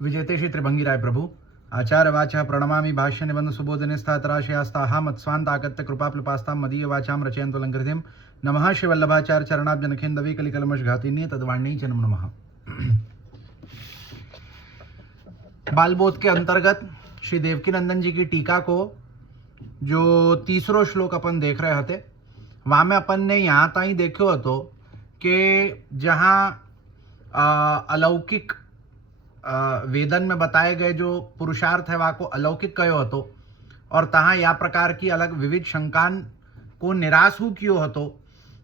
विजेते श्री त्रिभंगी राय प्रभु आचार्य वाचा प्रणमामि भाष्य निबंध सुबोधने स्थातराशयास्ताहा मत्स्वांताकत्य कृपाप्लपास्तां मदीय वाचां रचयन्तु लंकृतिं नमः श्री वल्लभाचार्य चरणाब्जनखिंदवी कलिकलमश घातिनी तद्वाणी च नमः। बालबोध के अंतर्गत श्री देवकी नंदन जी की टीका को जो तीसरो श्लोक अपन देख रहे थे, वहाँ में अपन ने यहाँ ताई देखो हतो कि जहाँ अलौकिक वेदन में बताए गए जो पुरुषार्थ है वहाँ को अलौकिक कहो हतो और तहाँ या प्रकार की अलग विविध शंकान को निराश हो कियो हतो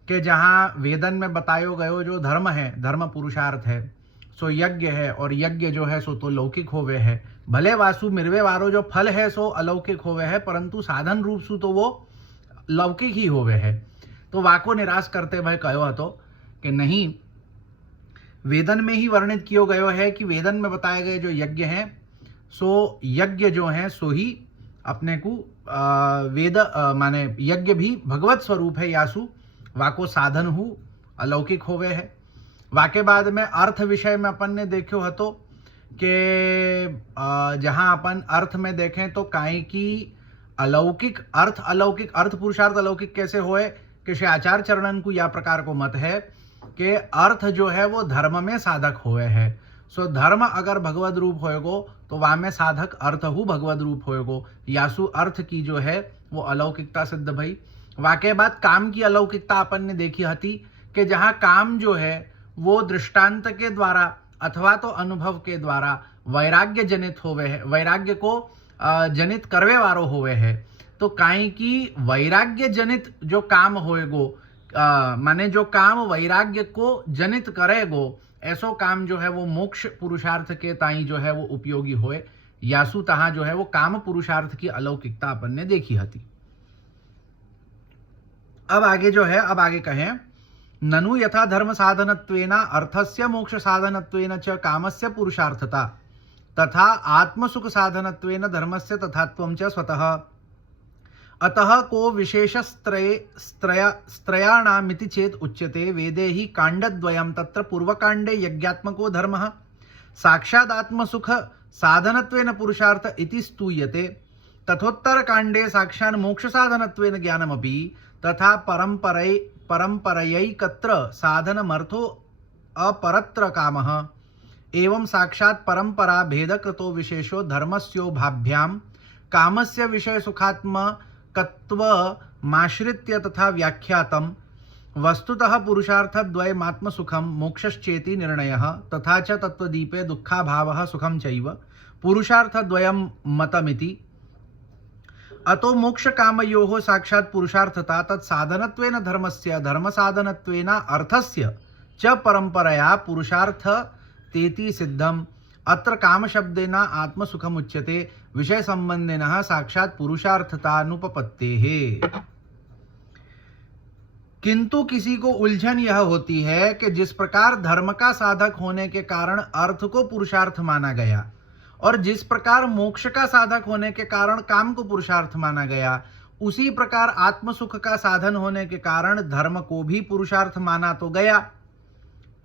कि जहाँ वेदन में बतायो गयो जो धर्म है, धर्म पुरुषार्थ है, सो यज्ञ है और यज्ञ जो है सो तो लौकिक होवे है। भले वासु मिर्वे वारो जो फल है सो अलौकिक होवे है, परंतु साधन रूप सु तो वो लौकिक ही होवे है। तो वाको निराश करते भय कहो हतो कि नहीं, वेदन में ही वर्णित किया गयो है कि वेदन में बताए गए जो यज्ञ हैं सो यज्ञ जो है सो ही अपने को वेद माने यज्ञ भी भगवत स्वरूप है, यासु वाको साधन हु अलौकिक होवे है। वाके बाद में अर्थ विषय में अपन ने देखो हतो कि जहाँ अपन अर्थ में देखें तो काई की अलौकिक अर्थ पुरुषार्थ अलौकिक कैसे होए कि श्री आचार्य चरणन को या प्रकार को मत है कि अर्थ जो है वो धर्म में साधक होए है। सो धर्म अगर भगवद रूप होएगो तो वहाँ में साधक अर्थ हु भगवद रूप होएगो, यासु अर्थ की जो है वो अलौकिकता सिद्ध भई। वाके बाद काम की अलौकिकता अपन ने देखी हती कि जहाँ काम जो है वो दृष्टांत के द्वारा अथवा तो अनुभव के द्वारा वैराग्य जनित होवे है, वैराग्य को जनित करवे वारो होवे है। तो काई की वैराग्य जनित जो काम होएगो माने जो काम वैराग्य को जनित करेगो, ऐसो काम जो है वो मोक्ष पुरुषार्थ के ताई जो है वो उपयोगी होए, यासु तहाँ जो है वो काम पुरुषार्थ की अलौकिकता अपन ने देखी हती। अब आगे कहें, ननु यथा धर्म साधनत्वेन अर्थस्य मोक्ष साधनत्वेन च कामस्य पुरुषार्थता तथा आत्मसुख साधनत्वेन धर्मस्य तथात्वं च स्वतः। अतः को विशेष स्त्रयाणामिति चेत उच्यते वेदे ही कांडद्वयं तत्र पूर्वकांडे यज्ञात्मको धर्मः साक्षादात्मसुख साधनत्वेन पुरुषार्थ इति स्तूयते, तथोत्तर कांडे साक्षात् मोक्ष साधनत्वेन ज्ञानमपि तथा परंपरयैकत्र साधनमर्थो अपरत्र कामः। एवं साक्षात् परंपरा भेदकृतो विशेषो धर्मस्योभाभ्यां कामस्य विषय सुखात्मकत्वमाश्रित्य तथा व्याख्यातम्। वस्तुतः पुरुषार्थद्वयमात्मसुखं मोक्षश्चेति निर्णयः तथा च तत्त्वदीपे दुःखाभावः सुखं चैव पुरुषार्थद्वयं मतमिति। अतो मोक्ष कामयोः साक्षात् पुरुषार्थता तत्साधनत्वेन धर्मस्य धर्मसाधनत्वेन अर्थस्य च परंपरया पुरुषार्थ तेति सिद्धम्। अत्र काम शब्देन आत्मसुखम उच्यते विषय संबंधिनः साक्षात् पुरुषार्थतानुपपत्तेः। किंतु किसी को उलझन यह होती है कि जिस प्रकार धर्म का साधक होने के कारण अर्थ को पुरुषार्थ माना गया और जिस प्रकार मोक्ष का साधक होने के कारण काम को पुरुषार्थ माना गया, उसी प्रकार आत्मसुख का साधन होने के कारण धर्म को भी पुरुषार्थ माना तो गया,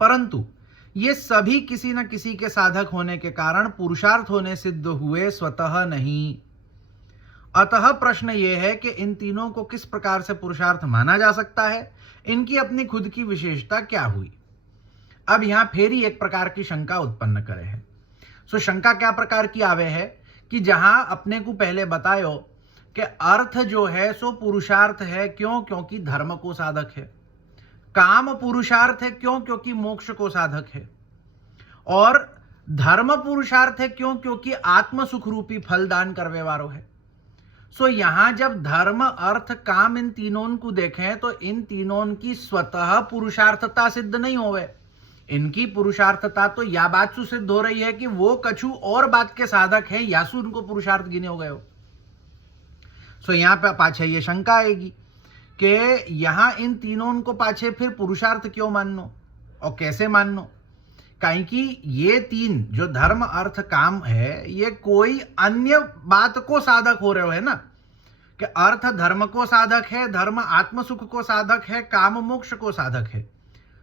परंतु ये सभी किसी न किसी के साधक होने के कारण पुरुषार्थ होने सिद्ध हुए, स्वतः नहीं। अतः प्रश्न ये है कि इन तीनों को किस प्रकार से पुरुषार्थ माना जा सकता है, इनकी अपनी खुद की विशेषता क्या हुई। अब यहां फिर ही एक प्रकार की शंका उत्पन्न करे है। सो शंका क्या प्रकार की आवे है कि जहां अपने को पहले बतायो कि अर्थ जो है सो पुरुषार्थ है, क्यों? क्योंकि धर्म को साधक है। काम पुरुषार्थ है, क्यों? क्योंकि मोक्ष को साधक है। और धर्म पुरुषार्थ है, क्यों? क्योंकि आत्म सुख रूपी फल दान करवे वारो है। सो यहां जब धर्म अर्थ काम इन तीनों को देखें तो इन तीनों की स्वतः पुरुषार्थता सिद्ध नहीं होवे। इनकी पुरुषार्थता तो या बात से सिद्ध हो रही है कि वो कछु और बात के साधक है, यासु उनको पुरुषार्थ गिने हो गए हो। सो यहां पे पाछे ये शंका आएगी कि यहां इन तीनों को पाछे फिर पुरुषार्थ क्यों माननो और कैसे माननो। काहे कि ये तीन जो धर्म अर्थ काम है, ये कोई अन्य बात को साधक हो रहे हो है ना, कि अर्थ धर्म को साधक है, धर्म आत्म सुख को साधक है, काम मोक्ष को साधक है।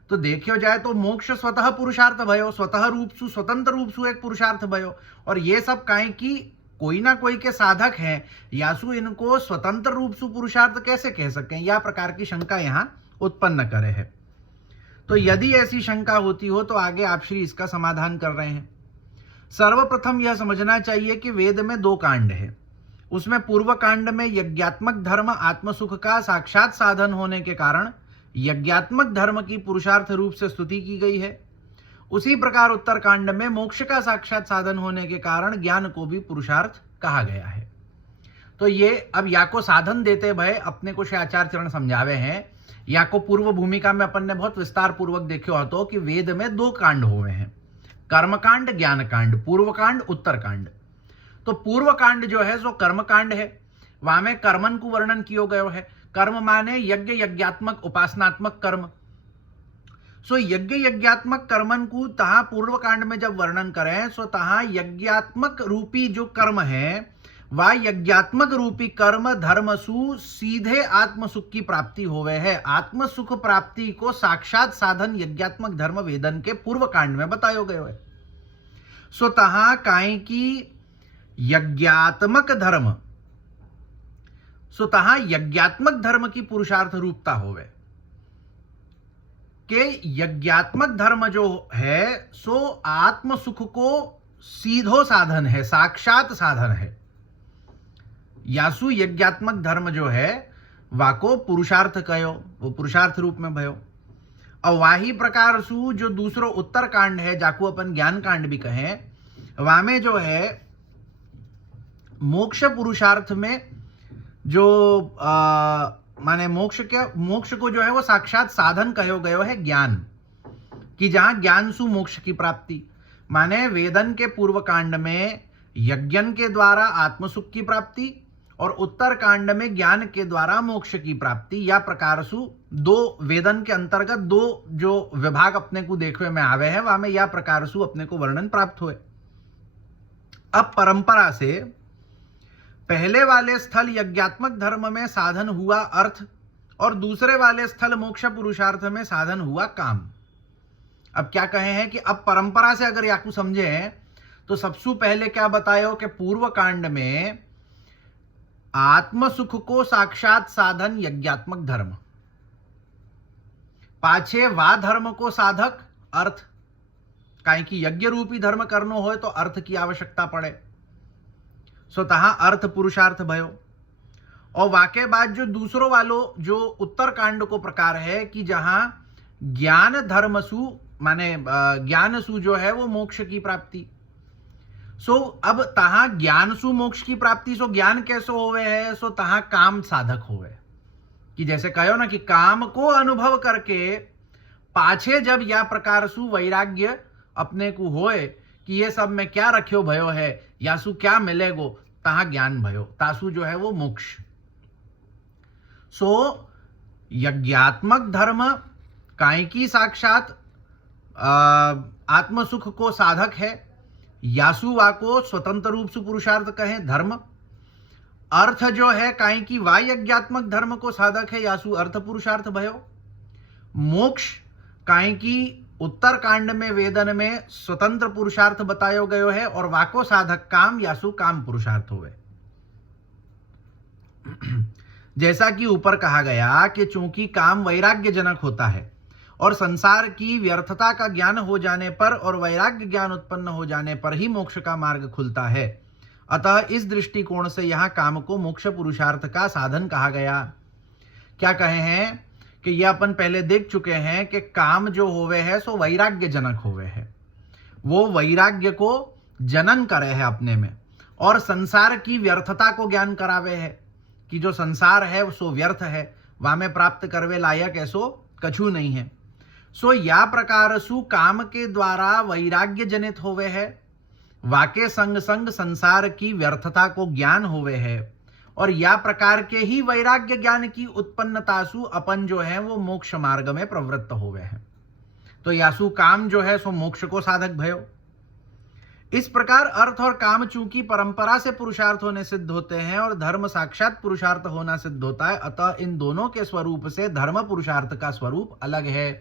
तो देखियो जाए तो मोक्ष स्वतः पुरुषार्थ भयो, स्वतः रूप सु स्वतंत्र रूप सु एक पुरुषार्थ भयो। और ये सब काहे की कोई ना कोई के साधक हैं, यासु इनको स्वतंत्र रूप से पुरुषार्थ कैसे कह सकें, यह प्रकार की शंका यहां उत्पन्न करे है। तो यदि ऐसी शंका होती हो तो आगे आप श्री इसका समाधान कर रहे हैं। सर्वप्रथम यह समझना चाहिए कि वेद में 2 कांड है। उसमें पूर्व कांड में यज्ञात्मक धर्म आत्मसुख का साक्षात साधन होने के कारण यज्ञात्मक धर्म की पुरुषार्थ रूप से स्तुति की गई है। उसी प्रकार उत्तर कांड में मोक्ष का साक्षात साधन होने के कारण ज्ञान को भी पुरुषार्थ कहा गया है। तो ये अब या को साधन देते भय अपने को आचार्य चरण समझावे हैं, या को पूर्व भूमिका में अपन ने बहुत विस्तार पूर्वक देखो हो कि वेद में 2 कांड हुए हैं, कर्मकांड ज्ञान कांड, पूर्व कांड उत्तर कांड। तो पूर्व कांड जो है सो कर्म कांड है, वहां में कर्मन को वर्णन किया गया है। कर्म माने यज्ञ यज्ञात्मक उपासनात्मक कर्म। सो यज्ञ यज्ञात्मक कर्मन को तहा पूर्व कांड में जब वर्णन करें सो तहा यज्ञात्मक रूपी जो कर्म है वह यज्ञात्मक रूपी कर्म धर्मसु सीधे आत्मसुख की प्राप्ति होवे है। आत्मसुख प्राप्ति को साक्षात साधन यज्ञात्मक धर्म वेदन के पूर्व कांड में बतायो गयो है। सो तहा काई की यज्ञात्मक धर्म, सो तहा यज्ञात्मक धर्म की पुरुषार्थ रूपता होवे के यज्ञात्मक धर्म जो है सो आत्म सुख को सीधो साधन है, साक्षात साधन है। यासु यज्ञात्मक धर्म जो है वाको पुरुषार्थ कयो, वो पुरुषार्थ रूप में भयो। और वाही प्रकार सु जो दूसरो उत्तर कांड है जाको अपन ज्ञान कांड भी कहें, वहां में जो है मोक्ष पुरुषार्थ में जो माने मोक्ष को जो है वो साक्षात साधन कहो गयो है ज्ञान, कि जहां ज्ञान सु मोक्ष की प्राप्ति। माने वेदन के पूर्व कांड में यज्ञन के द्वारा आत्मसुख की प्राप्ति और उत्तर कांड में ज्ञान के द्वारा मोक्ष की प्राप्ति, या प्रकार सु 2 वेदन के अंतर्गत 2 जो विभाग अपने को देखने में आवे है, वहां में या प्रकार सु अपने को वर्णन प्राप्त हुए। अब परंपरा से पहले वाले स्थल यज्ञात्मक धर्म में साधन हुआ अर्थ और दूसरे वाले स्थल मोक्ष पुरुषार्थ में साधन हुआ काम। अब क्या कहे हैं कि अब परंपरा से अगर याकू समझे तो सबसे पहले क्या बतायो कि पूर्व कांड में आत्म सुख को साक्षात साधन यज्ञात्मक धर्म, पाछे वा धर्म को साधक अर्थ, काहे कि यज्ञ रूपी धर्म करनो हो तो अर्थ की आवश्यकता पड़े, सो तहा अर्थ पुरुषार्थ भयो। और वाके बाद जो दूसरों वालों जो उत्तर कांड को प्रकार है कि जहां ज्ञान धर्मसु माने ज्ञान सु जो है वो मोक्ष की प्राप्ति। सो अब तहा ज्ञान सु मोक्ष की प्राप्ति, सो ज्ञान कैसो होवे है, सो तहा काम साधक होवे, कि जैसे कहो ना कि काम को अनुभव करके पाछे जब या प्रकार सु वैराग्य अपने को होए कि ये सब में क्या रख्यो भयो है या सु क्या मिलेगो, तहा ज्ञान भयो, तासु जो है वो मोक्ष। सो यज्ञात्मक धर्म काय की साक्षात आत्मसुख को साधक है, यासु वा को स्वतंत्र रूप से पुरुषार्थ कहें धर्म। अर्थ जो है काय की वा यज्ञात्मक धर्म को साधक है, यासु अर्थ पुरुषार्थ भयो। मोक्ष काय की उत्तर कांड में वेदन में स्वतंत्र पुरुषार्थ बतायो गयो है और वाको साधक काम, यासु काम पुरुषार्थ हुए। जैसा कि ऊपर कहा गया कि चूंकि काम वैराग्य जनक होता है और संसार की व्यर्थता का ज्ञान हो जाने पर और वैराग्य ज्ञान उत्पन्न हो जाने पर ही मोक्ष का मार्ग खुलता है, अतः इस दृष्टिकोण से यहां काम को मोक्ष पुरुषार्थ का साधन कहा गया। क्या कहे हैं कि यह अपन पहले देख चुके हैं कि काम जो होवे है सो वैराग्य जनक होवे है, वो वैराग्य को जनन करे है अपने में और संसार की व्यर्थता को ज्ञान करावे है कि जो संसार है सो व्यर्थ है, वहां में प्राप्त करवे लायक ऐसो कछु नहीं है। सो या प्रकार सु काम के द्वारा वैराग्य जनित होवे है, वाके संग संग संसार की व्यर्थता को ज्ञान होवे है और या प्रकार के ही वैराग्य ज्ञान की उत्पन्नतासु अपन जो है वो मोक्ष मार्ग में प्रवृत्त होवे हैं। तो यासु काम जो है सो मोक्ष को साधक भयो। इस प्रकार अर्थ और काम चूंकि परंपरा से पुरुषार्थ होने सिद्ध होते हैं और धर्म साक्षात पुरुषार्थ होना सिद्ध होता है, अतः इन दोनों के स्वरूप से धर्म पुरुषार्थ का स्वरूप अलग है।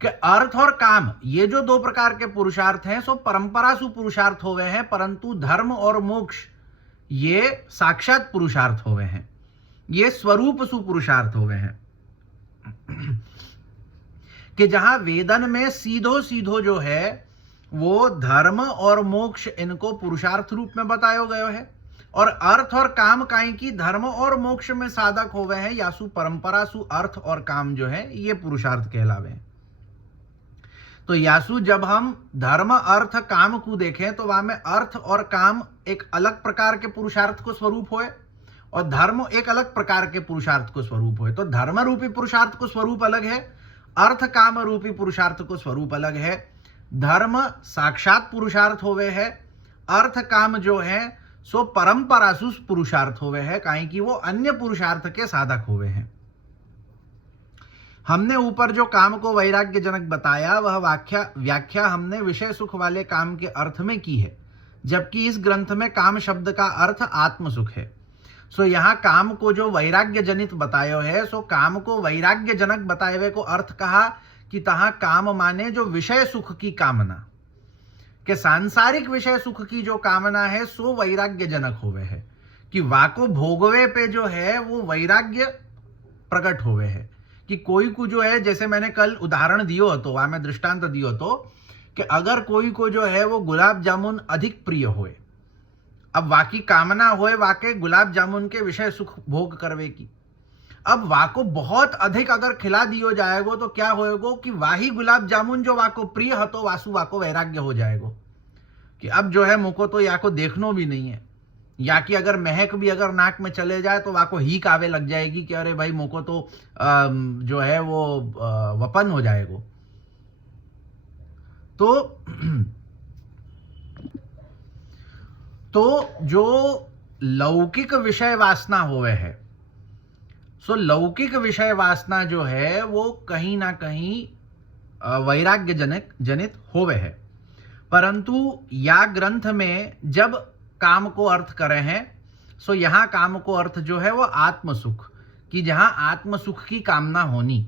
कि अर्थ और काम ये जो दो प्रकार के पुरुषार्थ हैं सो परंपरा सु पुरुषार्थ हो गए हैं, परंतु धर्म और मोक्ष ये साक्षात पुरुषार्थ हो गए हैं, ये स्वरूप सु पुरुषार्थ हो गए हैं। कि जहां वेदन में सीधो सीधो जो है वो धर्म और मोक्ष इनको पुरुषार्थ रूप में बताया गया है, और अर्थ और काम काई की धर्म और मोक्ष में साधक हो गए हैं, यासु परंपरा सु अर्थ और काम जो है ये पुरुषार्थ कहलावे हैं। तो यासु जब हम धर्म अर्थ काम को देखें तो वहां में अर्थ और काम एक अलग प्रकार के पुरुषार्थ को स्वरूप होए और धर्म एक अलग प्रकार के पुरुषार्थ को स्वरूप होए। तो धर्म रूपी पुरुषार्थ को स्वरूप अलग है, अर्थ काम रूपी पुरुषार्थ को स्वरूप अलग है। धर्म साक्षात पुरुषार्थ होवे है, अर्थ काम जो है सो परंपरा सु पुरुषार्थ होवे है, काहे कि वो अन्य पुरुषार्थ के साधक होवे हैं। हमने ऊपर जो काम को वैराग्य जनक बताया वह व्याख्या हमने विषय सुख वाले काम के अर्थ में की है, जबकि इस ग्रंथ में काम शब्द का अर्थ आत्म सुख है। सो यहाँ काम को जो वैराग्य जनित बतायो है सो काम को वैराग्य जनक बताए हुए को अर्थ कहा कि तहां काम माने जो विषय सुख की कामना, के सांसारिक विषय सुख की जो कामना है सो वैराग्य जनक होवे है, कि वाको भोगवे पे जो है वो वैराग्य प्रकट होवे है। कि कोई को जो है, जैसे मैंने कल उदाहरण दियो तो वहां में दृष्टांत दियो तो कि अगर कोई को जो है वो गुलाब जामुन अधिक प्रिय होए, अब वाकी कामना होए वाके गुलाब जामुन के विषय सुख भोग करवे की, अब वाको बहुत अधिक अगर खिला दियो जाएगो तो क्या होएगो कि वाही गुलाब जामुन जो वाको प्रिय हतो वासु वाको वैराग्य हो जाएगो, कि अब जो है मुको तो याको देखनो भी नहीं है, या कि अगर महक भी अगर नाक में चले जाए तो वाको हीक आवे लग जाएगी कि अरे भाई मुको तो जो है वो वपन हो जाएगो। तो जो लौकिक विषय वासना होवे है सो लौकिक विषय वासना जो है वो कहीं ना कहीं वैराग्य जनित होवे है, परंतु या ग्रंथ में जब काम को अर्थ करे हैं सो यहां काम को अर्थ जो है वो आत्म सुख, कि जहां आत्म सुख की कामना होनी,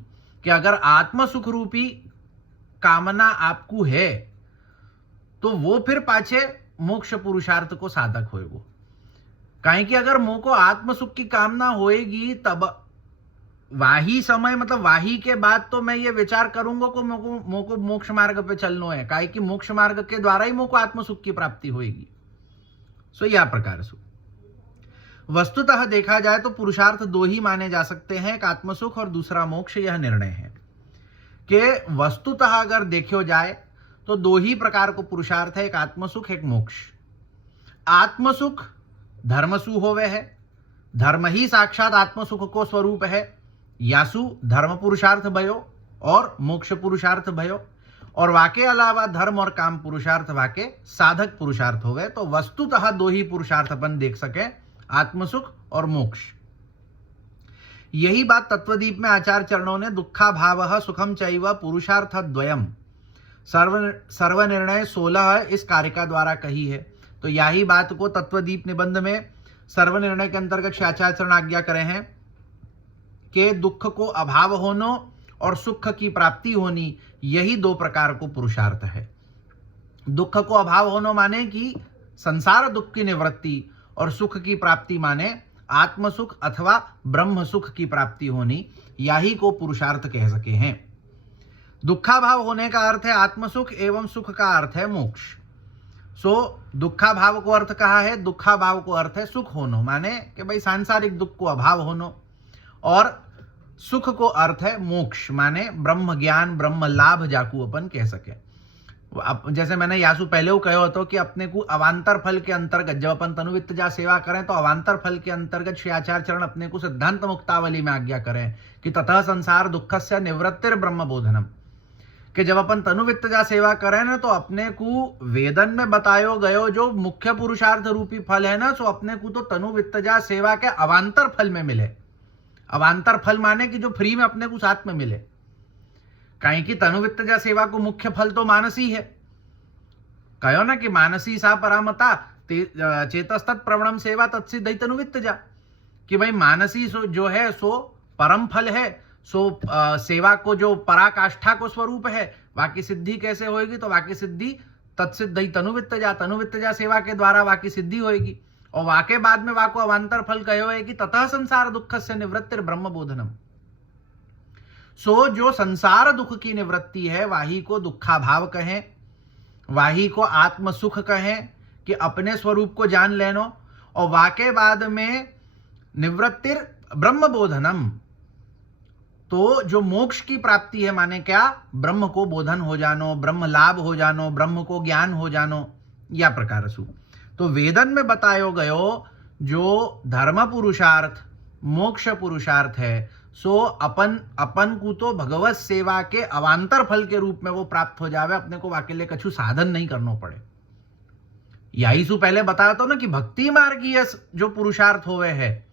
कि अगर आत्म सुख रूपी कामना आपको है तो वो फिर पाछे मोक्ष पुरुषार्थ को साधक होएगो। काहे कि अगर मोको आत्म सुख की कामना होएगी तब वाही समय मतलब वाही के बाद तो मैं ये विचार करूंगा को मोको मोक्ष मार्ग पे चलना है, काहे कि मोक्ष मार्ग के द्वारा ही मोको आत्म सुख की प्राप्ति होएगी। सो यह प्रकार से वस्तुतः देखा जाए तो पुरुषार्थ दो ही माने जा सकते हैं, एक आत्म सुख और दूसरा मोक्ष। यह निर्णय है कि वस्तुतः अगर देखो जाए तो दो ही प्रकार को पुरुषार्थ है, एक आत्म सुख एक मोक्ष। आत्म सुख धर्मसु होवे है, धर्म ही साक्षात आत्म सुख को स्वरूप है, यासु धर्म पुरुषार्थ भयो और मोक्ष पुरुषार्थ भयो, और वाके अलावा धर्म और काम पुरुषार्थ वाके साधक पुरुषार्थ हो गए। तो वस्तुतः दो ही पुरुषार्थ अपन देख सके, आत्म सुख और मोक्ष। यही बात तत्वदीप में आचार्य चरणों ने दुखा भाव सुखम चैव पुरुषार्थ द्वयम सर्वनिर्णय 16 इस कारिका द्वारा कही है। तो यही बात को तत्वदीप निबंध में सर्वनिर्णय के अंतर्गत आचार्य चरण आज्ञा करे हैं कि दुख को अभाव होनो और सुख की प्राप्ति होनी, यही दो प्रकार को पुरुषार्थ है। दुख को अभाव होनो माने कि संसार दुख की निवृत्ति, और सुख की प्राप्ति माने आत्म सुख अथवा ब्रह्म सुख की प्राप्ति होनी, यही को पुरुषार्थ कह सके हैं। दुखाभाव होने का अर्थ है आत्म सुख एवं सुख का अर्थ है मोक्ष। सो दुखाभाव को अर्थ कहा है, दुखाभाव को अर्थ है सुख होनो, माने कि भाई सांसारिक दुख को अभाव होनो, और सुख को अर्थ है मोक्ष, माने ब्रह्म ज्ञान ब्रह्म लाभ जाकू अपन कह सके। जैसे मैंने यासु पहले कहो तो कि अपने को अवांतर फल के अंतर्गत जब अपन तनुवित्त जा सेवा करें तो अवांतर फल के अंतर्गत श्री आचार्य चरण अपने को सिद्धांत मुक्तावली में आज्ञा करें कि ततः संसार दुखस्य निवृत्तिर ब्रह्म बोधनम, कि जब अपन तनुवित्त जा सेवा करें ना तो अपने को वेदन में बतायो गयो जो मुख्य पुरुषार्थ रूपी फल है ना, सो अपने को तो तनुवित्त जा सेवा के अवांतर फल में मिले। अवांतर फल माने कि जो फ्री में अपने को साथ में मिले, कहीं की तनुवित्त जा सेवा को मुख्य फल तो मानसी है। कहो ना कि मानसी सा परामता चेतस्तत् प्रवणम सेवा तत्सिद्धि तनुवित्त जा, कि भाई मानसी जो है सो परम फल है, सेवा को जो पराकाष्ठा को स्वरूप है, वाकी सिद्धि कैसे होगी? तो वाकी सिद्धि तत्सिद्धि तनुवित्तजा, तनुवित्तजा सेवा के द्वारा वाकी सिद्धि होगी। और वाके बाद में वाको अवांतर फल कहो है कि ततः संसार दुख से निवृत्तिर ब्रह्म बोधनम। जो संसार दुख की निवृत्ति है वाही को दुखाभाव कहें, वाही को आत्म सुख कहें कि अपने स्वरूप को जान लेनो। और वाके बाद में निवृत्तिर ब्रह्म बोधनम, तो जो मोक्ष की प्राप्ति है माने क्या? ब्रह्म को बोधन हो जानो, ब्रह्म लाभ हो जानो, ब्रह्म को ज्ञान हो जानो, या प्रकार सु। तो वेदन में बतायो गयो जो धर्म पुरुषार्थ मोक्ष पुरुषार्थ है, सो अपन को तो भगवत सेवा के अवांतर फल के रूप में वो प्राप्त हो जावे, अपने को अकेले कछु साधन नहीं करना पड़े। यही सु पहले बताया तो ना कि भक्ति मार्गीय जो पुरुषार्थ होवे है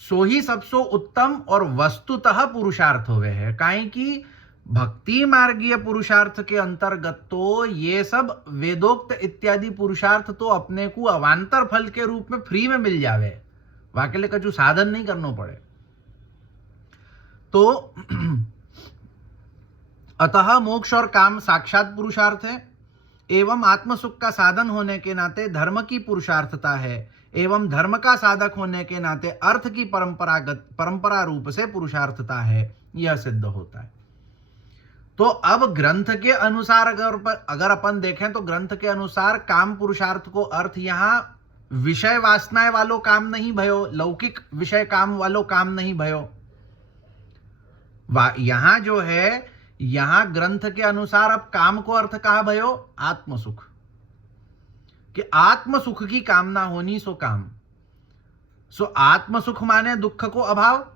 सो ही सबसो उत्तम और वस्तुतः पुरुषार्थ होवे है। काहे कि भक्ति मार्गीय पुरुषार्थ के अंतर्गत तो ये सब वेदोक्त इत्यादि पुरुषार्थ तो अपने को अवांतर फल के रूप में फ्री में मिल जावे, वाके लिए कछु साधन नहीं करना पड़े। तो अतः मोक्ष और काम साक्षात पुरुषार्थ है एवं आत्मसुख का साधन होने के नाते धर्म की पुरुषार्थता है, एवं धर्म का साधक होने के नाते अर्थ की परंपरा रूप से पुरुषार्थता है, यह सिद्ध होता है। तो अब ग्रंथ के अनुसार अगर अपन देखें तो ग्रंथ के अनुसार काम पुरुषार्थ को अर्थ यहां विषय वासनाएं वालों काम नहीं भयो, लौकिक विषय काम वालों काम नहीं भयो। यहां जो है, यहां ग्रंथ के अनुसार अब काम को अर्थ कहा भयो आत्मसुख, कि आत्मसुख की कामना होनी सो काम। सो आत्मसुख माने दुख को अभाव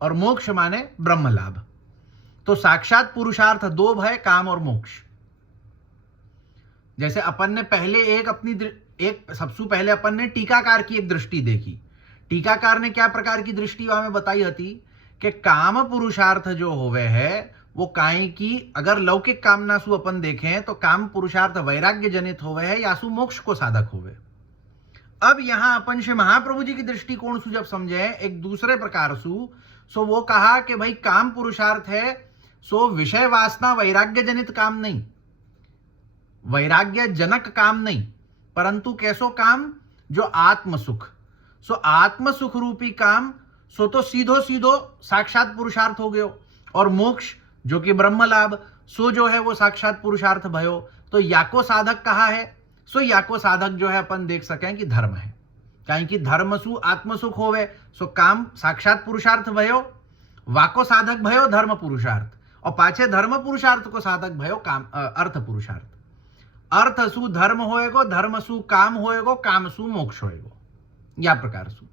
और मोक्ष माने ब्रह्म लाभ। तो साक्षात पुरुषार्थ दो भय, काम और मोक्ष। जैसे अपन ने पहले सबसे पहले अपन ने टीकाकार की एक दृष्टि देखी। टीकाकार ने क्या प्रकार की दृष्टि वहां बताई हती कि काम पुरुषार्थ जो होवे है वो काहे की अगर लौकिक कामना सु अपन देखें तो काम पुरुषार्थ वैराग्य जनित होवे है या सु मोक्ष को साधक होवे। अब यहां अपन श्री महाप्रभु जी की दृष्टिकोण सु जब समझे एक दूसरे प्रकार सो वो कहा कि भाई काम पुरुषार्थ है सो विषय वासना वैराग्य जनित काम नहीं, वैराग्य जनक काम नहीं, परंतु कैसो काम? जो आत्मसुख। सो आत्मसुख रूपी काम सो तो सीधो सीधो साक्षात पुरुषार्थ हो गयो, और मोक्ष जो कि ब्रह्म लाभ सो जो है वो साक्षात पुरुषार्थ भयो। तो याको साधक कहा है? सो याको साधक जो है अपन देख सकें कि धर्म है, कहीं कि धर्म सु आत्मसुख होवे, सो काम साक्षात पुरुषार्थ भयो, वाको साधक भयो धर्म पुरुषार्थ, और पाछे धर्म पुरुषार्थ को साधक भयो काम अर्थ पुरुषार्थ। अर्थ सु धर्म होएगो, धर्म सु काम होएगो, काम सु मोक्ष होएगो, या प्रकार सु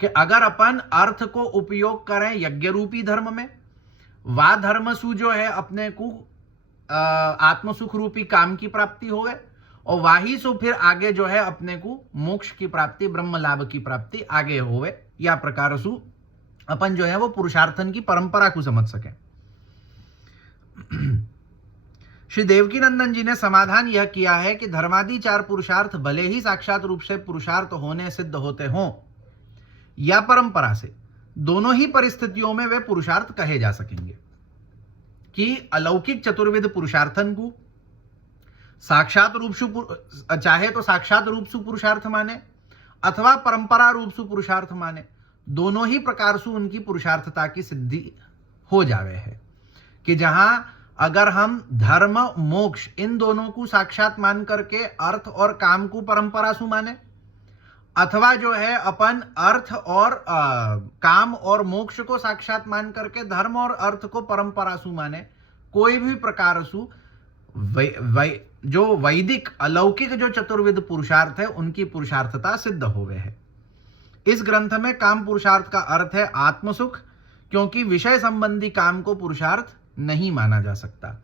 कि अगर अपन अर्थ को उपयोग करें यज्ञ रूपी धर्म में, वा धर्म सु जो है अपने को आत्मसुख रूपी काम की प्राप्ति होवे, और वाही सु फिर आगे जो है अपने को मोक्ष की प्राप्ति ब्रह्म लाभ की प्राप्ति आगे होवे, या प्रकार सु अपन जो है वो पुरुषार्थन की परंपरा को समझ सके। श्री देवकी नंदन जी ने समाधान यह किया है कि धर्मादि चार पुरुषार्थ भले ही साक्षात रूप से पुरुषार्थ होने सिद्ध होते हों या परंपरा से, दोनों ही परिस्थितियों में वे पुरुषार्थ कहे जा सकेंगे। कि अलौकिक चतुर्विध पुरुषार्थन को साक्षात रूप सु चाहे तो साक्षात रूप सु पुरुषार्थ माने अथवा परंपरा रूप सु पुरुषार्थ माने, दोनों ही प्रकार से उनकी पुरुषार्थता की सिद्धि हो जावे है। कि जहां अगर हम धर्म मोक्ष इन दोनों को साक्षात मान करके अर्थ और काम को परंपरा सु माने, अथवा जो है अपन अर्थ और काम और मोक्ष को साक्षात मान करके धर्म और अर्थ को परंपरा सु माने, कोई भी प्रकार सु जो वैदिक अलौकिक जो चतुर्विध पुरुषार्थ है उनकी पुरुषार्थता सिद्ध होवे है। इस ग्रंथ में काम पुरुषार्थ का अर्थ है आत्मसुख, क्योंकि विषय संबंधी काम को पुरुषार्थ नहीं माना जा सकता।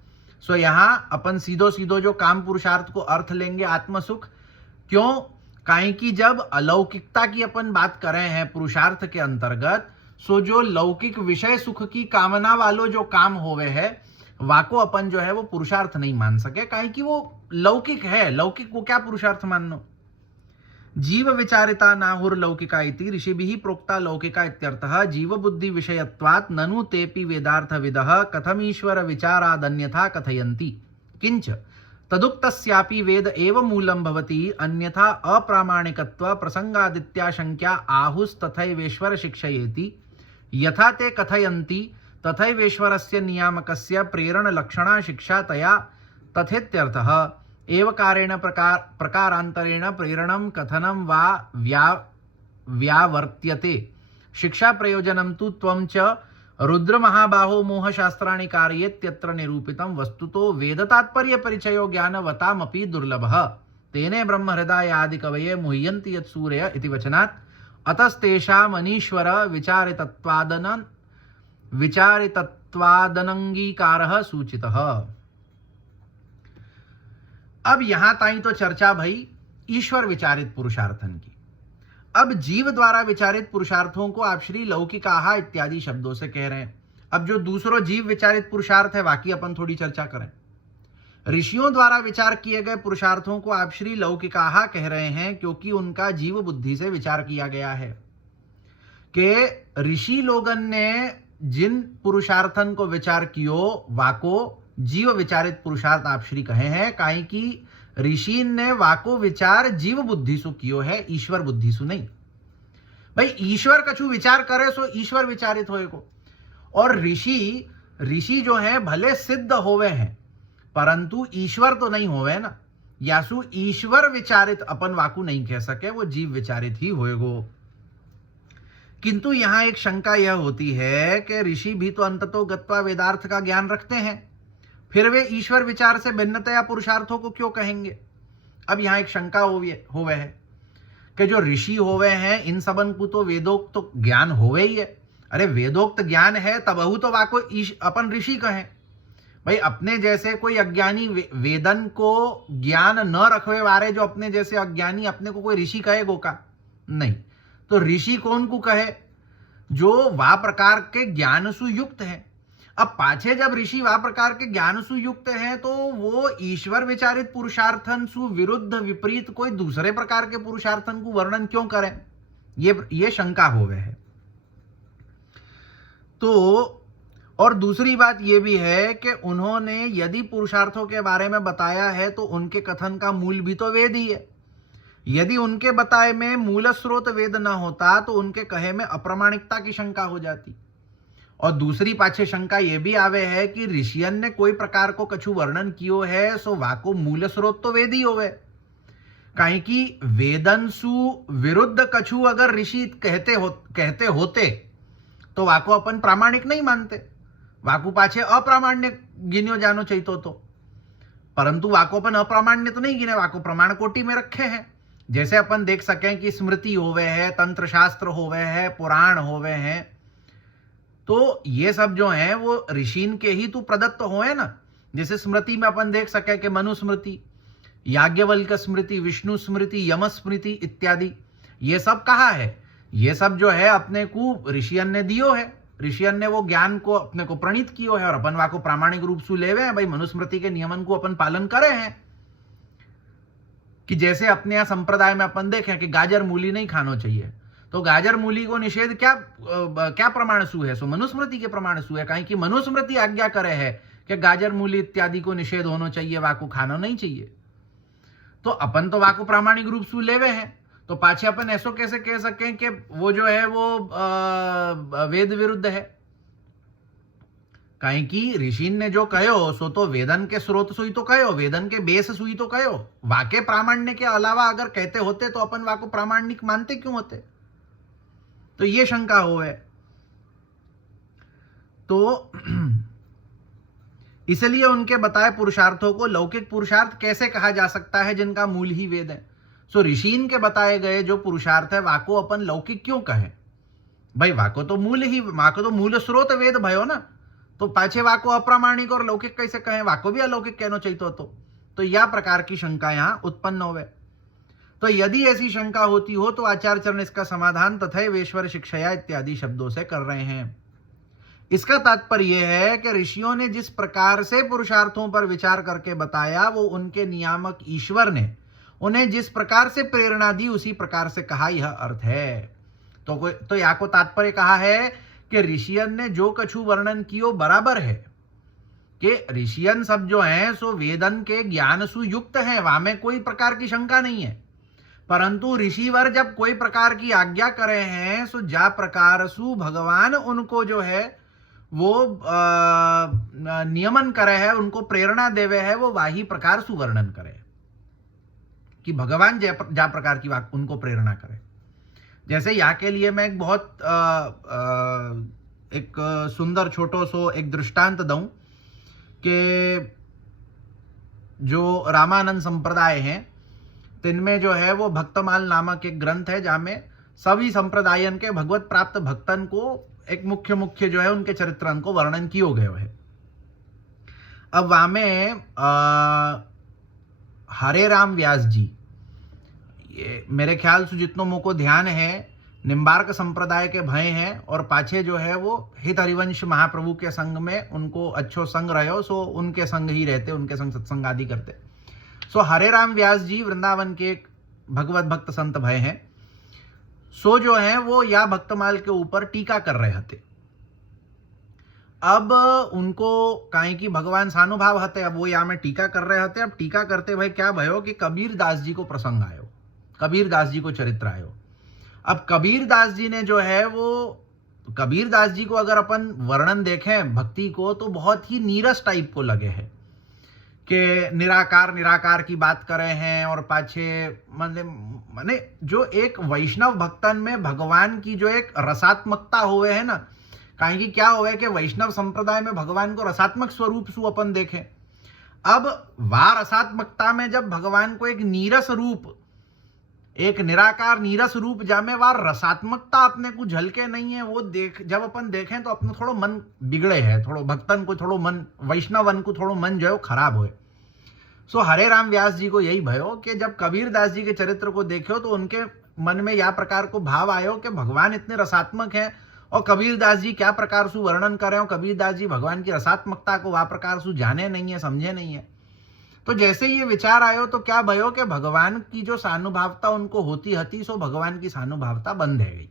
सो यहां अपन सीधो सीधो जो काम पुरुषार्थ को अर्थ लेंगे आत्मसुख। क्यों? काहे कि जब अलौकिकता की अपन बात कर रहे हैं पुरुषार्थ के अंतर्गत, सो जो लौकिक विषय सुख की कामना वालों जो काम होवे है वाको अपन जो है वो पुरुषार्थ नहीं मान सके, काहे कि वो लौकिक है। लौकिक को क्या पुरुषार्थ मानना? जीव विचारिता नाहुर्लौकिका इति ऋषिभिः प्रोक्ता लौकिका इत्यर्थः जीव बुद्धि विषयत्वात् ननु तेपि वेदार्थविदः कथमीश्वर विचारादन्यथा कथयन्ति। किंच तदुक्तस्यापि वेद एव मूलं भवति अन्यथा अप्रामाणिकत्व प्रसंगादित्याशंक्या आहुस्तथैवेश्वर शिक्षयेति। यथा ते कथयन्ति तथैवेश्वरस्य नियामकस्य प्रेरण लक्षणा शिक्षा तया तथेत्यर्थः। एवकारेण प्रकारांतरेण प्रेरणं कथनं वा व्यावर्त्यते। शिक्षा प्रयोजनं तु त्वं च रुद्र महाबाहो मोहशास्त्राणि कारयेत्यत्र निरूपितं। वस्तुतो वेद तात्पर्य परिचयो ज्ञानवतामपि दुर्लभः। तेने ब्रह्म हृदय आदि कवये मुह्यन्ति यत् सूर्य इति वचनात् अतस्तेषामनीश्वर विचारितत्वादनंगीकारः सूचितः। अब यहां ताई तो चर्चा भई ईश्वर विचारित पुरुषार्थन की। अब जीव द्वारा विचारित पुरुषार्थों को आप श्री लौकिकाहा इत्यादि शब्दों से कह रहे हैं। अब जो दूसरों जीव विचारित पुरुषार्थ है बाकी अपन थोड़ी चर्चा करें। ऋषियों द्वारा विचार किए गए पुरुषार्थों को आप श्री लौकिकाहा कह रहे हैं क्योंकि उनका जीव बुद्धि से विचार किया गया है कि ऋषि लोगन ने जिन पुरुषार्थन को विचार कियो वाको जीव विचारित पुरुषार्थ आप श्री कहे हैं। काहे कि ऋषि ने वाको विचार जीव बुद्धि सु कियो है, ईश्वर बुद्धि सु नहीं। भाई ईश्वर कछु विचार करे सो ईश्वर विचारित होए को। और ऋषि जो है भले सिद्ध होवे हैं परंतु ईश्वर तो नहीं होवे ना। यासु ईश्वर विचारित अपन वाकु नहीं कह सके, वो जीव विचारित ही होएगो। किंतु यहां एक शंका यह होती है कि ऋषि भी तो अंततो गत्वा वेदार्थ का ज्ञान रखते हैं, फिर वे ईश्वर विचार से भिन्नतया पुरुषार्थों को क्यों कहेंगे। अब यहां एक शंका होवे है कि जो ऋषि होवे हैं इन सबन को तो वेदोक्त तो ज्ञान होवे ही है। अरे वेदोक्त ज्ञान है तबहु तो वाको अपन ऋषि कहें। भाई अपने जैसे कोई अज्ञानी वेदन को ज्ञान न रखवे वारे जो अपने जैसे अज्ञानी अपने को कोई ऋषि कहेगो का नहीं। तो ऋषि कौन को कहे जो वा प्रकार के ज्ञान सुयुक्त है। अब पाछे जब ऋषि वा प्रकार के ज्ञान सुयुक्त हैं तो वो ईश्वर विचारित पुरुषार्थन सु विरुद्ध विपरीत कोई दूसरे प्रकार के पुरुषार्थन को वर्णन क्यों करें, ये शंका होवे है। तो और दूसरी बात यह भी है कि उन्होंने यदि पुरुषार्थों के बारे में बताया है तो उनके कथन का मूल भी तो वेद ही है। यदि उनके बताए में मूल स्रोत वेद न होता तो उनके कहे में अप्रामाणिकता की शंका हो जाती। और दूसरी पाछे शंका यह भी आवे है कि ऋषियन ने कोई प्रकार को कछु वर्णन कियो है सो वाको मूल स्रोत तो वेद ही होवे। काहे कि वेदन सु विरुद्ध कछु अगर ऋषि कहते होते तो वाको अपन प्रामाणिक नहीं मानते, वाको पाछे अप्रामाण्य गिनो जानो चाहिए तो। परंतु वाको अपन अप्रामाण्य तो नहीं गिने, वाको प्रमाण कोटि में रखे हैं। जैसे अपन देख सकें कि स्मृति होवे है, तंत्र शास्त्र होवे है, पुराण होवे हैं, तो ये सब जो है वो ऋषिन के ही तो प्रदत्त होए ना। जैसे स्मृति में अपन देख सके कि मनुस्मृति, याज्ञवल्क स्मृति, विष्णु स्मृति, यम स्मृति इत्यादि ये सब कहा है। ये सब जो है अपने को ऋषियन ने दियो है, ऋषियन ने वो ज्ञान को अपने को प्रणीत कियो है और अपन वाको प्रामाणिक रूप से लेवे हैं। भाई मनुस्मृति के नियमन को अपन पालन करे हैं कि जैसे अपने यहाँ संप्रदाय में अपन देखें कि गाजर मूली नहीं खाना चाहिए, तो गाजर मूली को निषेध क्या प्रमाण सु है, सो मनुस्मृति के प्रमाण सु है। कहीं कि मनुस्मृति आज्ञा करे है कि गाजर मूली इत्यादि को निषेध होना चाहिए, वाको खाना नहीं चाहिए। तो अपन तो वाको प्रामाणिक रूप से लेवे हैं, तो पाछे अपन ऐसो कैसे कह सकें कि वो जो है वो वेद विरुद्ध है। कहीं कि ऋषि ने जो कहो सो तो वेदन के स्रोत सुई तो कहो, वेदन के बेस सुई तो कहो। वाके प्रामाण्य के अलावा अगर कहते होते तो अपन वाको प्रामाणिक मानते क्यों होते। तो ये शंका होवे। तो इसलिए उनके बताए पुरुषार्थों को लौकिक पुरुषार्थ कैसे कहा जा सकता है जिनका मूल ही वेद है। सो ऋषिन के बताए गए जो पुरुषार्थ है वाको अपन लौकिक क्यों कहें। भाई वाको तो मूल स्रोत वेद भयो ना, तो पाछे वाको अप्रामाणिक और लौकिक कैसे कहें, वाको भी अलौकिक कहना चाहिए तो यह प्रकार की शंका यहां उत्पन्न होवे। तो यदि ऐसी शंका होती हो तो आचार्य चरण इसका समाधान तथैवेश्वर शिक्षया इत्यादि शब्दों से कर रहे हैं। इसका तात्पर्य यह है कि ऋषियों ने जिस प्रकार से पुरुषार्थों पर विचार करके बताया वो उनके नियामक ईश्वर ने उन्हें जिस प्रकार से प्रेरणा दी उसी प्रकार से कहा, यह अर्थ है। तो या को तात्पर्य कहा है कि ऋषियन ने जो कछु वर्णन कियो बराबर है कि ऋषियन सब जो हैं सो वेदन के ज्ञान सु युक्त हैं, वहां में कोई प्रकार की शंका नहीं है। परंतु ऋषिवर जब कोई प्रकार की आज्ञा करे हैं सो जा प्रकार सु भगवान उनको जो है वो नियमन करे है, उनको प्रेरणा देवे है, वो वाही प्रकार सु वर्णन करे कि भगवान जा प्रकार की उनको प्रेरणा करे। जैसे यहाँ के लिए मैं एक बहुत एक सुंदर छोटो सो एक दृष्टांत दूं कि जो रामानंद संप्रदाय हैं तिनमें जो है वो भक्तमाल नामक एक ग्रंथ है जहाँ में सभी संप्रदायन के भगवत प्राप्त भक्तन को एक मुख्य जो है उनके चरित्रन को वर्णन कियो गयो है। अब वहां में हरे राम व्यास जी, ये मेरे ख्याल से जितनों मुझको ध्यान है निम्बार्क संप्रदाय के भय हैं और पाछे जो है वो हित हरिवंश महाप्रभु के संग में उनको अच्छो संग रहो, सो उनके संग ही रहते, उनके संग सत्संग आदि करते। सो हरे राम व्यास जी वृंदावन के एक भगवत भक्त संत भय हैं। सो जो है वो या भक्तमाल के ऊपर टीका कर रहे थे। अब उनको काहे की भगवान सानुभाव हते, अब वो या में टीका कर रहे थे। अब टीका करते भाई क्या भयो कि कबीर दास जी को प्रसंग आयो, कबीर दास जी को चरित्र आयो। अब कबीर दास जी ने जो है वो कबीर दास जी को अगर अपन वर्णन देखें भक्ति को तो बहुत ही नीरस टाइप को लगे है कि निराकार की बात करे हैं और पाछे माने जो एक वैष्णव भक्तन में भगवान की जो एक रसात्मकता हुए है ना, काहे कि क्या हुए कि वैष्णव संप्रदाय में भगवान को रसात्मक स्वरूप सु अपन देखें। अब वह रसात्मकता में जब भगवान को एक नीरस रूप, एक निराकार नीरस रूप जामे वह रसात्मकता अपने को झलके नहीं है, वो जब अपन देखें तो अपने थोड़ा मन बिगड़े है, थोड़ा भक्तन को थोड़ा मन, वैष्णवन को थोड़ा मन जो है खराब होए। सो हरे राम व्यास जी को यही भयो कि जब कबीर दास जी के चरित्र को देखो तो उनके मन में यह प्रकार को भाव आयो कि भगवान इतने रसात्मक हैं और कबीर दास जी क्या प्रकार से वर्णन करे, और कबीर दास जी भगवान की रसात्मकता को वह प्रकार से जाने नहीं है, समझे नहीं है। तो जैसे ये विचार आयो तो क्या भयो कि भगवान की जो सानुभावता उनको होती हती सो भगवान की सानुभावता बंद है गई।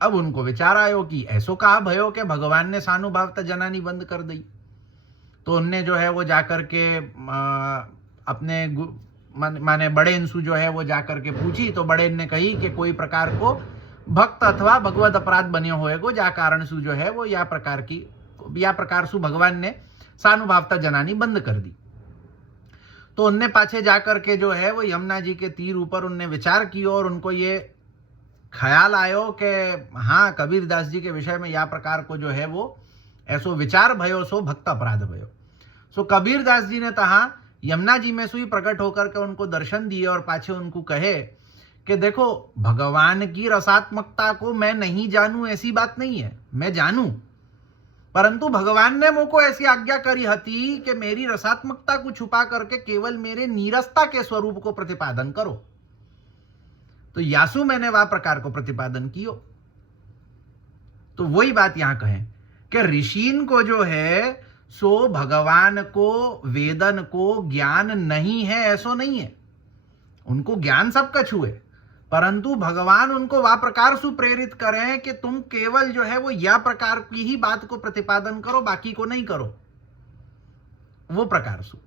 अब उनको विचार आयो कि ऐसो कहा भयो कि भगवान ने सानुभावता जनानी बंद कर दी। तो उनने जो है वो जाकर के अपने माने बड़े इंसु जो है वो जाकर के पूछी, तो बड़े ने कही कि कोई प्रकार को भक्त अथवा भगवत अपराध बने हुए को जा कारण सु जो है वो या प्रकार सु भगवान ने सानुभावता जनानी बंद कर दी। तो उनने पाछे जाकर के जो है वो यमुना जी के तीर ऊपर उनने विचार किया और उनको ये ख्याल आयो कि हाँ कबीर दास जी के विषय में या प्रकार को जो है वो ऐसो विचार भयो सो भक्त अपराध भयो। सो कबीर दास जी ने कहा यमुना जी में सुई प्रकट होकर के उनको दर्शन दिए और पाछे उनको कहे कि देखो भगवान की रसात्मकता को मैं नहीं जानूं ऐसी बात नहीं है, मैं जानूं, परंतु भगवान ने मुझको ऐसी आज्ञा करी हती कि मेरी रसात्मकता को छुपा करके केवल मेरे नीरसता के स्वरूप को प्रतिपादन करो। तो यासु मैंने वह प्रकार को प्रतिपादन कियो। तो वही बात यहां कहें कि ऋषिन को जो है सो भगवान को वेदन को ज्ञान नहीं है, ऐसो नहीं है, उनको ज्ञान सब कछु है, परंतु भगवान उनको वह प्रकार से प्रेरित करें कि तुम केवल जो है वो यह प्रकार की ही बात को प्रतिपादन करो, बाकी को नहीं करो, वो प्रकार से।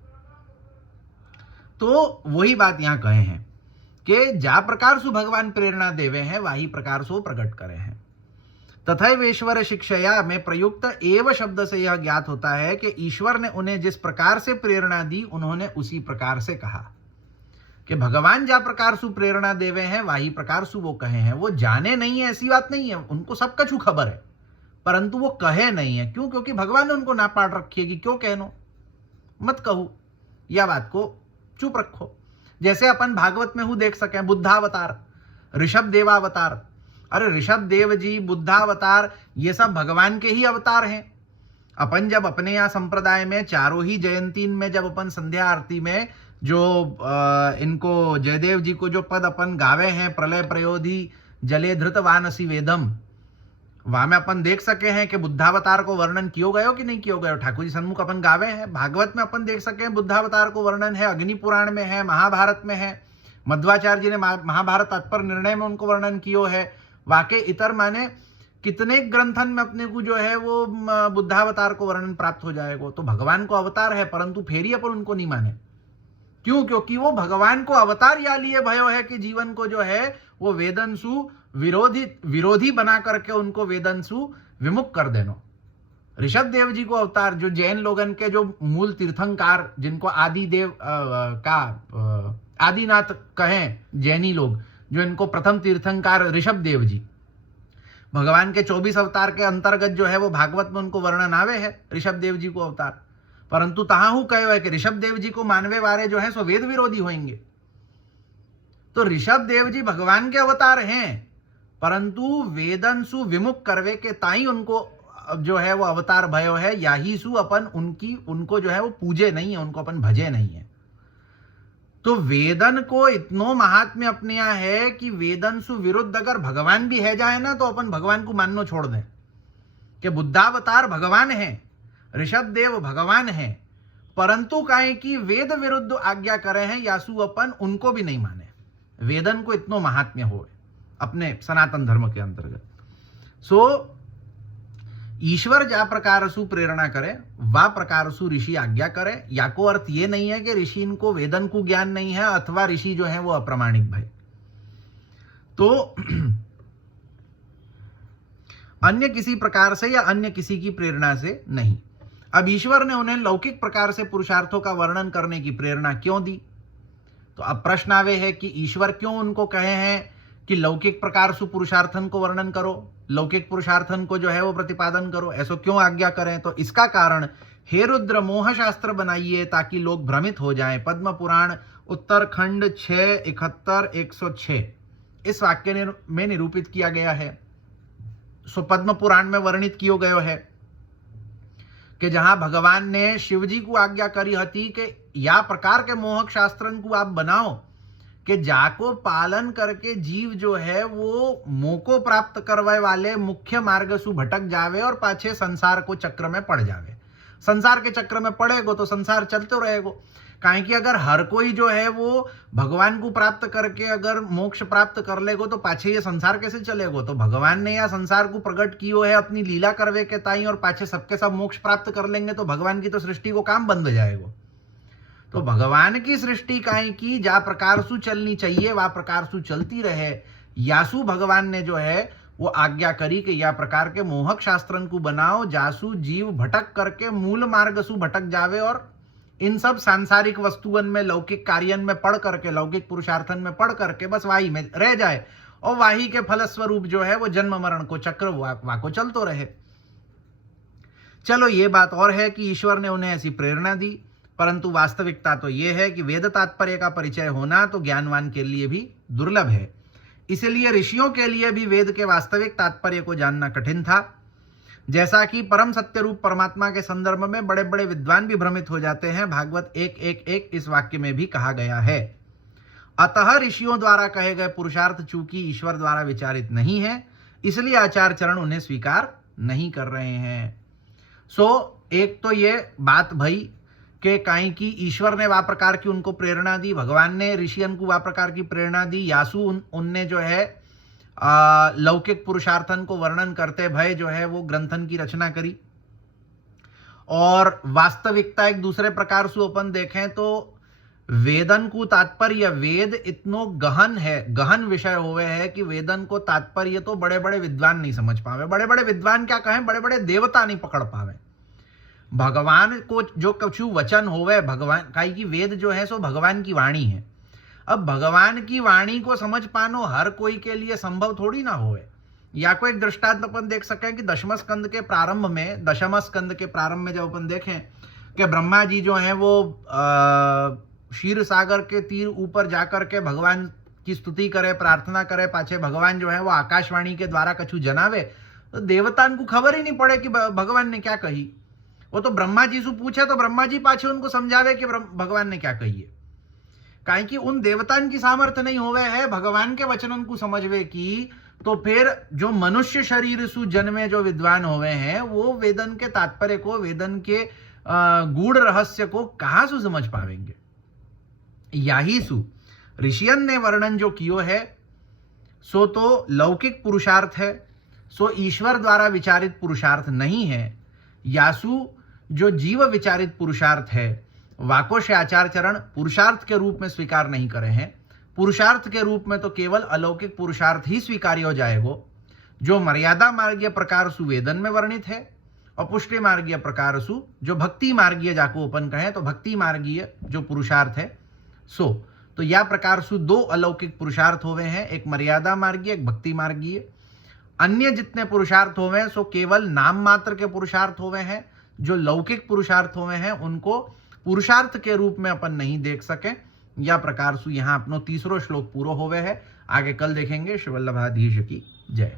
तो वही बात यहां कहे हैं कि जा प्रकार से भगवान प्रेरणा देवे हैं वही प्रकार से प्रकट करे हैं। तथैवेश्वर शिक्षया में प्रयुक्त एव शब्द से यह ज्ञात होता है कि ईश्वर ने उन्हें जिस प्रकार से प्रेरणा दी उन्होंने उसी प्रकार से कहा कि भगवान जा प्रकार से प्रेरणा देवे हैं वही प्रकार से वो कहे हैं। वो जाने नहीं है ऐसी बात नहीं है, उनको सब कुछ खबर है, परंतु वो कहे नहीं है। क्यों? क्योंकि भगवान ने उनको ना पाड़ रखी है कि क्यों कहनो, मत कहो, या बात को चुप रखो। जैसे अपन भागवत में हूं देख सके बुद्धावतार, ऋषभ देवावतार, अरे ऋषभ देव जी, बुद्धावतार, ये सब भगवान के ही अवतार हैं। अपन जब अपने यहाँ संप्रदाय में चारों ही जयंती में जब अपन संध्या आरती में जो इनको जयदेव जी को जो पद अपन गावे हैं, प्रलय प्रयोधि जले धृत वानसी वेदम, वहां में अपन देख सके हैं कि बुद्धावतार को वर्णन कियो गयो कि नहीं कियो गयो। ठाकुर जी सन्मुख अपन गावे हैं। भागवत में अपन देख सके हैं बुद्धावतार को वर्णन है, अग्नि पुराण में है, महाभारत में है, मध्वाचार्य जी ने महाभारत तात्पर्य निर्णय में उनको वर्णन कियो है। वाकई इतर माने कितने ग्रंथन में अपने को जो है वो बुद्धावतार को वर्णन प्राप्त हो जाएगा। तो भगवान को अवतार है, परंतु फिर ही अपन उनको नहीं माने। क्यों? क्योंकि वो भगवान को अवतार या लिए भयो है कि जीवन को जो है वो वेदनसु विरोधी बना करके उनको वेदनसु विमुख कर देनो। ऋषभ देव जी को अवतार, जो जैन लोगन के जो मूल तीर्थंकार, जिनको आदि देव आदिनाथ कहें जैनी लोग, जो इनको प्रथम तीर्थंकार ऋषभ देव जी, भगवान के 24 अवतार के अंतर्गत जो है वो भागवत में उनको वर्णन आवे है ऋषभ देव जी को अवतार। परंतु तहां कहो है कि ऋषभ देव जी को मानवे वाले जो है सो वेद विरोधी होंगे। तो ऋषभ देव जी भगवान के अवतार हैं, परंतु वेदनसु विमुख करवे के ताई उनको जो है वो अवतार भयो है। याही सु अपन उनको जो है वो पूजे नहीं है, उनको अपन भजे नहीं है। तो वेदन को इतनो महात्म्य अपने यहाँ है कि वेदन सु विरुद्ध अगर भगवान भी है जाए ना तो अपन भगवान को माननो छोड़ दें कि बुद्धावतार भगवान है, ऋषभ देव भगवान है, परंतु काहे कि वेद विरुद्ध आज्ञा करे हैं यासु अपन उनको भी नहीं माने। वेदन को इतनो महात्म्य हो अपने सनातन धर्म के अंतर्गत। सो ईश्वर जा प्रकार सु प्रेरणा करे वा प्रकार सु ऋषि आज्ञा करे। या को अर्थ ये नहीं है कि ऋषि इनको वेदन को ज्ञान नहीं है अथवा ऋषि जो है वो अप्रामाणिक भाई। तो अन्य किसी प्रकार से या अन्य किसी की प्रेरणा से नहीं। अब ईश्वर ने उन्हें लौकिक प्रकार से पुरुषार्थों का वर्णन करने की प्रेरणा क्यों दी? तो अब प्रश्न आवे है कि ईश्वर क्यों उनको कहे हैं कि लौकिक प्रकार से पुरुषार्थन को वर्णन करो, लौकिक पुरुषार्थन को जो है वो प्रतिपादन करो, ऐसा क्यों आज्ञा करें? तो इसका कारण, हे रुद्र मोह शास्त्र बनाइए ताकि लोग भ्रमित हो जाएं। पद्म पुराण उत्तरखंड 6:71-106 इस वाक्य में निरूपित किया गया है। सो पद्म पुराण में वर्णित किया गया है कि जहां भगवान ने शिव जी को आज्ञा करी हती कि या प्रकार के मोहक शास्त्रन को आप बनाओ कि जाको पालन करके जीव जो है वो मोको प्राप्त करवाए वाले मुख्य मार्ग सु भटक जावे और पाछे संसार को चक्र में पड़ जावे। संसार के चक्र में पड़ेगो तो संसार चलते रहेगो। काहे कि अगर हर कोई जो है वो भगवान को प्राप्त करके अगर मोक्ष प्राप्त कर लेगो तो पाछे ये संसार कैसे चलेगो? तो भगवान ने या संसार को प्रकट कियो है अपनी लीला करवे के ताई और पाछे सबके सब मोक्ष प्राप्त कर लेंगे तो भगवान की तो सृष्टि को काम बंद हो जाएगा। तो भगवान की सृष्टि काहे की जा प्रकार सु चलनी चाहिए वा प्रकार सु चलती रहे। यासु भगवान ने जो है वो आज्ञा करी कि या प्रकार के मोहक शास्त्रन को बनाओ जासु जीव भटक करके मूल मार्ग सु भटक जावे और इन सब सांसारिक वस्तुअन में लौकिक कार्यन में पढ़ करके, लौकिक पुरुषार्थन में पढ़ करके बस वाही में रह जाए और वाही के फलस्वरूप जो है वो जन्म मरण को चक्र वाको चलतो रहे। चलो ये बात और है कि ईश्वर ने उन्हें ऐसी प्रेरणा दी, परंतु वास्तविकता तो यह है कि वेद तात्पर्य का परिचय होना तो ज्ञानवान के लिए भी दुर्लभ है। इसलिए ऋषियों के लिए भी वेद के वास्तविक तात्पर्य को जानना कठिन था। जैसा कि परम सत्य रूप परमात्मा के संदर्भ में बड़े बड़े विद्वान भी भ्रमित हो जाते हैं। भागवत 1:1 इस वाक्य में भी कहा गया है, अतः ऋषियों द्वारा कहे गए पुरुषार्थ चूंकि ईश्वर द्वारा विचारित नहीं है इसलिए आचार्य चरण उन्हें स्वीकार नहीं कर रहे हैं। एक तो ये बात भई कि काई की ईश्वर ने वा प्रकार की उनको प्रेरणा दी, भगवान ने ऋषियन को वा प्रकार की प्रेरणा दी, यासु उनने जो है लौकिक पुरुषार्थन को वर्णन करते भय जो है वो ग्रंथन की रचना करी। और वास्तविकता एक दूसरे प्रकार से अपन देखें तो वेदन को तात्पर्य, वेद इतनो गहन है, गहन विषय हुए है कि वेदन को तात्पर्य तो बड़े बड़े विद्वान नहीं समझ पावे। बड़े बड़े विद्वान क्या कहें, बड़े बड़े देवता नहीं पकड़ पावे। भगवान को जो कछु वचन होवे, भगवान काई की वेद जो है सो भगवान की वाणी है। अब भगवान की वाणी को समझ पानो हर कोई के लिए संभव थोड़ी ना होवे। या कोई एक दृष्टांत अपन देख सकें कि दशम स्कंद के प्रारंभ में जब अपन देखें कि ब्रह्मा जी जो हैं वो क्षीर सागर के तीर ऊपर जाकर के भगवान की स्तुति करे, प्रार्थना करे, पाछे भगवान जो है वो आकाशवाणी के द्वारा कछु जनावे तो देवतान को खबर ही नहीं पड़े कि भगवान ने क्या कही। वो तो ब्रह्मा जी से पूछे तो ब्रह्मा जी पाछे उनको समझावे कि भगवान ने क्या कही है। काहे कि उन देवतान की सामर्थ्य नहीं होवे है भगवान के वचनन को समझवे की तो फिर जो मनुष्य शरीर सु जन्मे जो विद्वान होवे हैं वो वेदन के तात्पर्य को, वेदन के गूढ़ रहस्य को कहां से समझ पावेंगे। याही सु ऋषियन ने वर्णन जो कियो है सो तो लौकिक पुरुषार्थ है, सो ईश्वर द्वारा विचारित पुरुषार्थ नहीं है। यासु जो जीव विचारित पुरुषार्थ है वाको से आचार चरण पुरुषार्थ के रूप में स्वीकार नहीं करे हैं। पुरुषार्थ के रूप में तो केवल अलौकिक पुरुषार्थ ही स्वीकार्य हो जाएगो, जो मर्यादा मार्गीय प्रकार सु वेदन में वर्णित है और पुष्टि मार्गीय प्रकार सु जो भक्ति मार्गीय जाको अपन कहें तो भक्ति मार्गीय जो पुरुषार्थ है सो। तो यह प्रकार सु दो अलौकिक पुरुषार्थ होवे हैं, एक मर्यादा मार्गीय, एक भक्ति मार्गीय। अन्य जितने पुरुषार्थ होवे हैं सो केवल नाम मात्र के पुरुषार्थ होवे हैं। जो लौकिक पुरुषार्थ होवे हैं उनको पुरुषार्थ के रूप में अपन नहीं देख सके। यह प्रकार सु यहाँ अपनो तीसरो श्लोक पूरा होवे है। आगे कल देखेंगे। श्री वल्लभाधीश की जय।